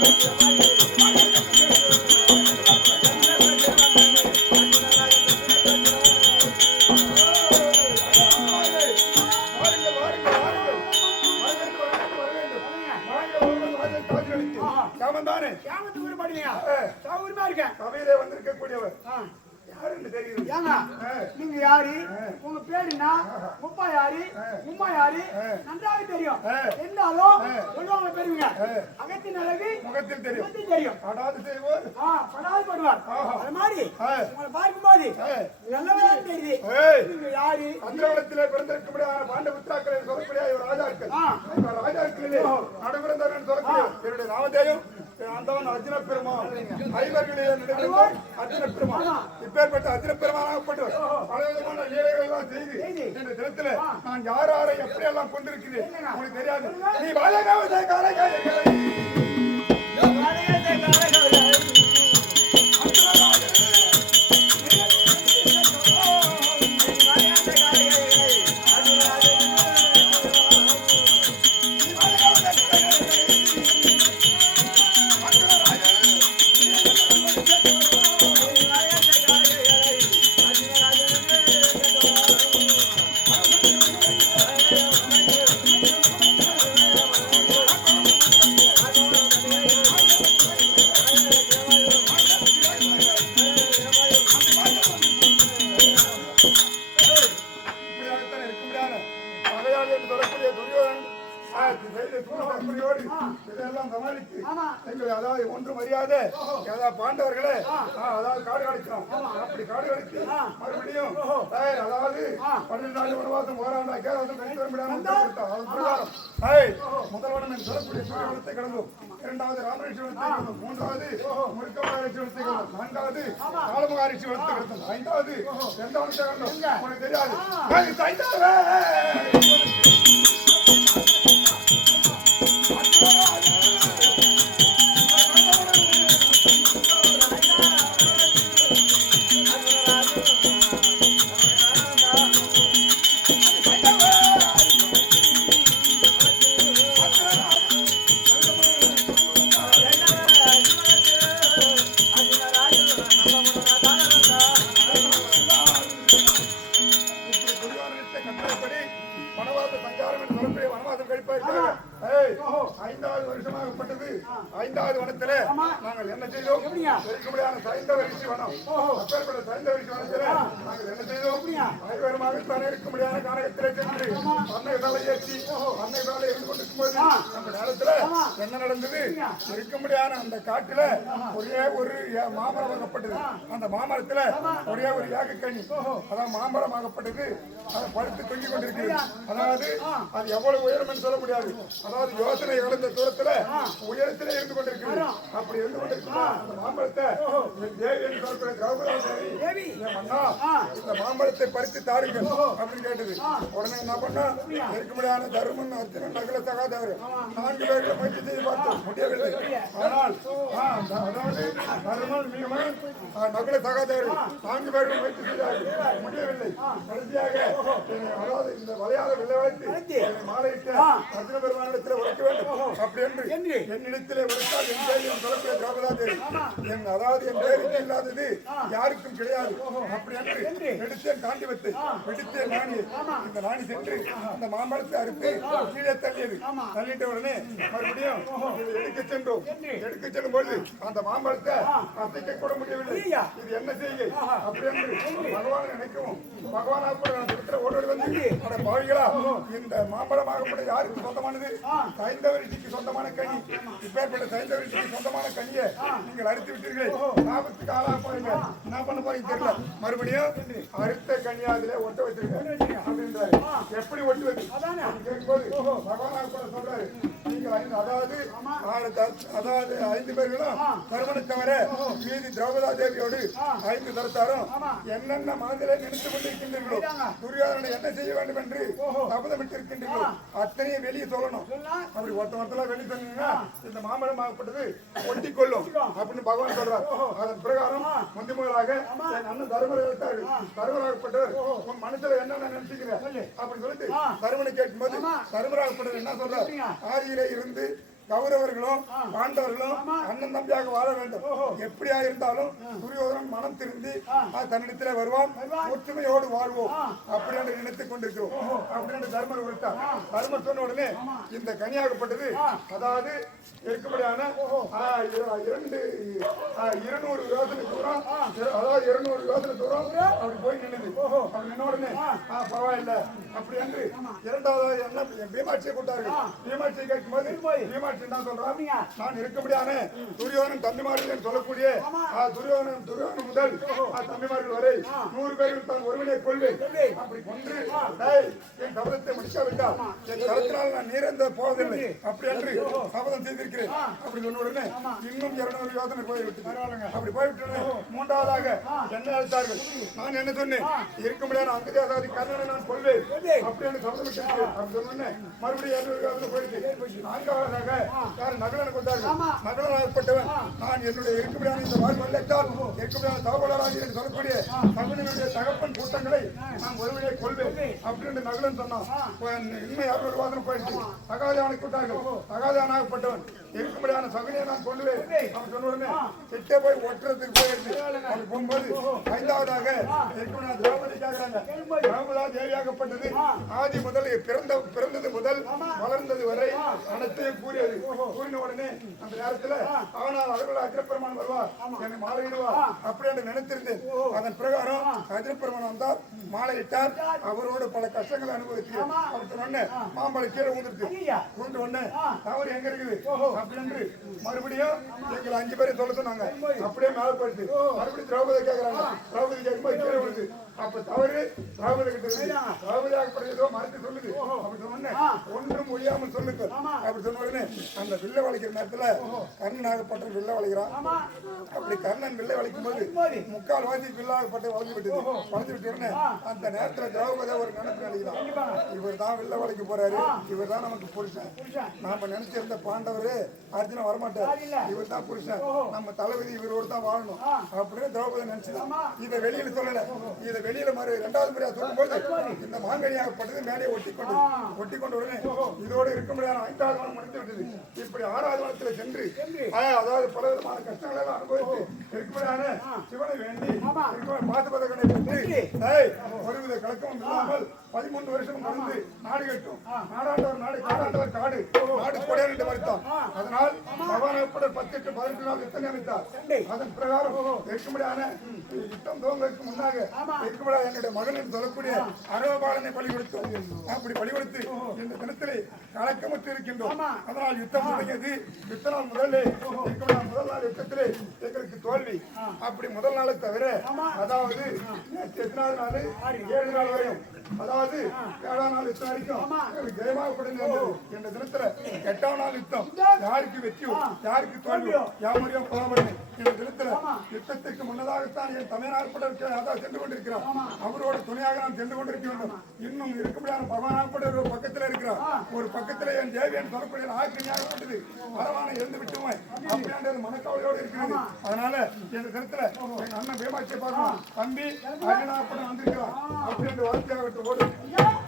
Thank you. ஏங்க. நீங்க யாரு? உங்க பேர் என்ன முப்பா யாரு? உம்மா யாரு? நன்றாக தெரியும். இருந்தாலும் சொல்லுவாங்க பெறுவீங்க அகத்தின் அழகு முகத்தில் தெரியும். தெரியும். அடாது செய்வோர். ஆ படாது படுவார். அது மாதிரி. உங்களை பார்க்கும்போது ஆ. நல்லவே தெரியுது. நீங்க யாரு? சந்திரவனத்திலே பிறந்திருக்கும்படியான பாண்ட புத்திராக்களை சொல்லக்கூடிய ராஜாக்கள். ராஜாக்களிலே நடுபிறந்தவர்கள் சொல்லக்கூடிய இவருடைய நாமதேயம் அந்தவன் அர்ஜுன பெருமான் ஐவர்களிலே நடுபிறந்தவர் அர்ஜுன பெருமான் இப்பேற்பட்ட அர்ஜுன பெருமானாகப்பட்டவர் பல விதமான லீலைகள் எல்லாம் செய்து. இந்த தினத்திலே நான் யார் யாரை எப்படி எல்லாம் கொண்டிருக்கிறேன் உங்களுக்கு தெரியாது. நீ வாழகாவதே காலகால ஆ, இதையெல்லாம் சமாளித்து எங்களை அதாவது ஒன்றும் அறியாத ஏதாவது பாண்டவர்களே ஆ, அதாவது காடு கடிக்கிறோம் அப்படி காடு கடித்து மறுபடியும் ஏய், அதாவது பன்னெண்டு நாள் ஒரு மாதம் கேரளத்தில் கழித்து வர முடியாமல் உத்தரவிட்டார். அதன் பிரகாரம் ஏய், சொல்லக்கூடிய சூரியவனத்தை கடந்தோம் இரண்டாவது ராமரேஸ்வரத்தை கடந்தோம் மூன்றாவது முருக்கமகாரேஸ்வரத்தை கடந்தோம் நான்காவது காலமகாரேஸ்வரத்தை கடந்தோம் ஐந்தாவது இரண்டாவது கடந்தோம் உனக்கு தெரியாது 不到 ஐந்தாவது வருஷமாகப்பட்டது. ஐந்தாவது வனத்திலே நாங்கள் என்ன செய்தோம்? இருக்கும்படியான சைந்தவ ரிஷி வனம். அப்பேற்பட்ட சைந்தவ ரிஷி வனத்திலே நாங்கள் என்ன செய்தோம்? ஐவருமாகத்தானே இருக்கும்படியான காரகத்திலே சென்று அன்னை வேலை ஏற்றி அன்னை வேலை இருந்து கொண்டிருக்கும்போது அந்த நேரத்துல என்ன நடந்தது? இருக்கும்படியான அந்த காட்டுல ஒரே ஒரு மாமரம் ஆகப்பட்டது அந்த மாமரத்துல ஒரே ஒரு ஏகக்கனி அதான் மாமரம் ஆகப்பட்டது அதை படுத்து தொங்கிக் கொண்டிருக்கிறது. அதாவது அது எவ்வளவு உயரம் என்று சொல்ல முடியாது. அதாவது யோசனை இழந்த தூரத்துல உயரத்திலே இருந்து கொண்டிருக்கிறது அப்படி இருந்து கொண்டிருக்கிற அந்த மாம்பழத்தை தேவி என்று சொல்லக்கூடிய திரௌபதி மன்னா இந்த மாம்பழத்தை பறித்து தாருங்கள் அப்படின்னு கேட்டது. உடனே என்ன பண்ணா இருக்க முடியாத தருமன் அர்ஜுனன் நகல சகாதேவர் நான்கு பேர்களை முயற்சி செய்து பார்த்தோம். முடியவில்லை. ஆனால் அதாவது தருமன் நகுல சகாதேவர் நான்கு பேர்கள் முயற்சி செய்தார்கள். முடியவில்லை. கடைசியாக அதாவது இந்த வலையாக விளையாட்டு மாலையிட்ட அர்ஜுன பெருமானிடத்தில் உரைக்க வேண்டும். அப்படி என்று என்னிடத்திலே உரைத்தால் என் பேர் என் திரௌபதா தேவி என் அதாவது என் பேருக்கு இல்லாதது யாருக்கும் கிடையாது. அப்படி என்று எடுத்தேன் காண்டிவத்தை வெடித்தேன் நாணி இந்த நாணி சென்று அந்த மாம்பழத்தை அறுத்து கீழே தள்ளியது. தள்ளிட்ட உடனே மறுபடியும் எடுக்க சென்றோம். எடுக்க செல்லும் பொழுது அந்த மாம்பழத்தை அசைக்க கூட முடியவில்லை. இது என்ன செய்கை? அப்படி என்று பகவான் நினைக்கவும். பகவானாக கூட ஓடோடி வந்து பாவிகளா இந்த மாம்பழமாகப்பட்ட யாருக்கு சொந்தமானது? சைந்தவ ரிஷிக்கு சொந்தமான கனி. இப்பேற்பட்ட சைந்தவ ரிஷிக்கு சொந்தமான கனியை நீங்கள் அறுத்து விட்டீர்களே. லாபத்துக்கு ஆளாக போறீங்க. என்ன பண்ண போறீங்க தெரியல. மறுபடியும் அறுத்த கனியா அதிலே ஒட்ட வச்சிருக்க அப்படின்றாரு எப்படி ஒட்டு வச்சு கேட்கும்போது பகவானாக கூட சொல்றாரு. நீங்கள் ஐந்து அதாவது அதாவது ஐந்து பேர்களும் தருமனை தவிர மீதி திரௌபதா தேவியோடு ஐந்து தரத்தாரும் என்னென்ன மாதிரி நினைத்துக் கொண்டிருக்கின்றீர்களோ துரியோதனனை என்ன செய்ய வேண்டும் என்று சபதமிட்டிருக்கின்றீர்களோ அத்தனையும் வெளியே சொல்லணும். அப்படி ஒருத்த ஒருத்தலாம் வெளியே சொன்னீங்கன்னா இந்த மாம்பழம் ஆகப்பட்டது ஒட்டி கொள்ளும் அப்படின்னு பகவான் சொல்றார். அதன் பிரகாரம் முந்திமுகளாக என் அண்ணன் தருமரை தருமராகப்பட்டவர் உன் மனசுல என்னென்ன நினைச்சுக்கிற? அப்படின்னு சொல்லிட்டு தருமனை கேட்கும்போது தருமராகப்பட்டவர் என்ன சொல்றார்? ஆதியிலே இருந்து கௌரவர்களும் பாண்டவர்களும் அண்ணன் தம்பியாக வாழ வேண்டும். எப்படியா இருந்தாலும் துரியோதனன் மனம் திருந்தி தன்னிடத்திலே வருவான் ஒற்றுமையோடு வாழ்வோம் அப்படி என்று நினைத்துக் கொண்டிருக்கிறோம். அப்படி என்று தர்மர் உரைத்தார். தர்மர் சொன்ன உடனே இந்த கனியாகப்பட்டது அதாவது இருக்கும்படியான இரண்டு இருநூறு யோசனை தூரம் அதாவது இருநூறு யோசனை தூரம் அப்படி போய் நின்னுது. அப்படி நின்ன உடனே பரவாயில்ல. அப்படி என்று இரண்டாவது என்ன பீமாட்சியை கூட்டார்கள் பீமாட்சியை கேட்கும்போது பீமாட்சி என்ன சொல்றான் நான் இருக்கும்படியான துரியோதனன் தம்பிமார்கள் சொல்லக்கூடிய துரியோதனன் துரியோதனன் முதல் தம்பிமார்கள் வரை நூறு பேர்கள் தான் ஒருவனை கொள்வேன் அப்படி கொன்று என் சபதத்தை முடிக்காவிட்டால் என் கருத்தினால் நான் நீரந்த போவதில்லை. அப்படி என்று சபதம் செய்திருக்கிறேன். அப்படி சொன்ன உடனே இன்னும் இருநூறு யோசனை போய்விட்டு அப்படி போய்விட்டு மூன்றாவதாக என்ன அழைத்தார்கள். நான் என்ன சொன்னேன்? இருக்க முடியாத கர்ணனை நான் கொள்வேன் அப்படி என்று சபதம் அப்படி சொன்ன மறுபடியும் இருநூறு யோசனை போயிடுச்சு. நான்காவதாக யார் நகலனை கொண்டார்கள் நான் என்னுடைய இந்த என்று சொல்லக்கூடிய தகப்பன் கூட்டங்களை நான் ஒருவரே கொள்வேன் அப்படின்னு நகலன் சொன்னான். இன்னும் இருநூறு வாசனை போயிடுச்சு. தகாதான கூட்டார்கள் தகாதானாகப்பட்டவன் இருக்கும்படியான சகுனியை நான் கொள்வேன். அவன் சொன்ன உடனே போய் ஒட்டுறதுக்கு போயிடுச்சு அப்படி போகும்போது ஐந்தாவதாக இருக்கும்படியான திரௌபதி கேட்கிறாங்க திரௌபதா தேவியாகப்பட்டது ஆதி முதல் பிறந்த வரை அனைத்தையும் கூறியது கூறின உடனே அந்த நேரத்துல ஆனால் அவர்கள் அக்ரப்பெருமான் வருவார் என்னை மாலையிடுவார் அப்படி என்று நினைத்திருந்தேன். அதன் பிரகாரம் அக்ரப்பெருமான் வந்தார் மாலையிட்டார். அவரோடு பல கஷ்டங்களை அனுபவித்தேன் அவர் சொன்ன மாம்பழம் கீழே ஊந்துருச்சு ஊந்து உடனே தவறு எங்க இருக்குது? அப்படி என்று மறுபடியும் எங்களை அஞ்சு பேரை சொல்ல சொன்னாங்க. அப்படியே மேல போயிடுச்சு மறுபடியும் திரௌபதி கேக்குறாங்க. திரௌபதி கேட்கும்போது கீழே விழுது அப்ப தவறு திரௌபதி கிட்ட இருக்கு திரௌபதி ஆகப்படுறதோ மறுத்து சொல்லுது. அப்படி சொன்ன ஒன்றும் ஒழியாமல் சொல்லுங்கள். அப்படி சொன்ன அந்த வில்ல வளைக்கிற நேரத்துல கர்ணன் ஆகப்பட்ட வில்ல வளைக்கிறான். அப்படி கர்ணன் வில்லை வளைக்கும் போது முக்கால் வாசி வில்லாகப்பட்டு வளைஞ்சு விட்டது. வளைஞ்சு விட்ட அந்த நேரத்துல திரௌபதி ஒரு நினைப்பு நினைக்கிறான் இவர் தான் வில்ல வளைக்க போறாரு. இவர் தான் நமக்கு புருஷன். நாம நினைச்சிருந்த பாண்டவரு அர்ஜுனன் வரமாட்டார். இவர் தான் புருஷன். நம்ம தளபதி இவரோடு தான் வாழணும். அப்படின்னு திரௌபதி நினைச்சுதான் இதை வெளியில சொல்லல. இதை வெளியில மறு ரெண்டாவது முறையா சொல்லும்போது இந்த மாங்கனியாகப்பட்டது மேலே ஒட்டி கொண்டு ஒட்டி கொண்டு உடனே இதோடு இருக்க முடியாத ஐந்தாவது வாரம் முடிந்து விட்டது. இப்படி ஆறாவது வாரத்துல சென்று அதாவது பல விதமான கஷ்டங்களை எல்லாம் அனுபவித்து முடியாத சிவனை வேண்டி பாதுபதகனை பெற்று ஏய், ஒருவித கலக்கமும் இல்லாமல் பதிமூன்று வருஷம் கடந்து நாடு கட்டும். நாடாண்டவர் நாடு காடாண்டவர் காடு. நாடு கொடையர் என்று மறுத்தான் அதனால் பகவான் எப்படி பத்தெட்டு பதினெட்டு நாள் யுத்தம் அமைத்தார் அதன் பிரகாரம் இருக்கும்படியான யுத்தம் துவங்குவதற்கு முன்னாக இருக்கும்படியான என்னுடைய மகன் என்று சொல்லக்கூடிய அரவபாலனை பலி கொடுத்தோம் அப்படி பலி கொடுத்து இந்த தினத்திலே கலக்கமற்று இருக்கின்றோம். அதனால் யுத்தம் தொடங்கியது யுத்த நாள் முதல்ல இருக்கும்படியான முதல் நாள் யுத்தத்திலே எங்களுக்கு தோல்வி. அப்படி முதல் நாளை தவிர அதாவது எத்தனாவது நாள் ఏడు కాలం அதாவது ஏழாம் நாள் யுத்தம் வரைக்கும் எங்களுக்கு ஜெயமாகப்படும் என்ற தினத்துல எட்டாம் நாள் யுத்தம். யாருக்கு வெற்றியோ யாருக்கு தோல்வியோ யாமறியோ போராடுமே என்ற தினத்துல யுத்தத்துக்கு முன்னதாகத்தான் என் தமிழ்நாடு அதான் சென்று கொண்டிருக்கிறார். அவரோட துணையாக நான் சென்று கொண்டிருக்க வேண்டும். இன்னும் இருக்கும்படியான பகவானாகப்பட்ட ஒரு பக்கத்துல இருக்கிறார். ஒரு பக்கத்துல என் தேவியன் சொல்லக்கூடிய ஆக்கிரமியாகப்பட்டது பரவான இருந்து விட்டுமே அப்படின்றது மனக்கவலையோடு இருக்கிறது. அதனால இந்த தினத்துல எங்க அண்ணன் பேமாட்சியை பார்க்கணும். தம்பி அரியனாகப்பட வந்திருக்கிறார். அப்படின்ற வார்த்தையாகட்டும் ஓடு நிறுத்து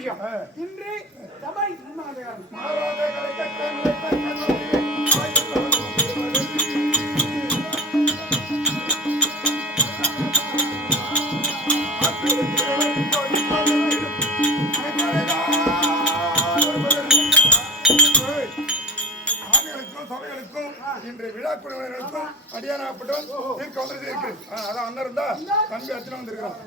விஷயம் இன்று ஆண்களுக்கும் சபைகளுக்கும் இன்றைய விழா குழுவினருக்கும் அடியானாகப்பட்டோம் தீர்க்க வந்து இருக்கு அதான் அண்ணன் இருந்தா தம்பி அர்ச்சனை வந்திருக்கிறான்.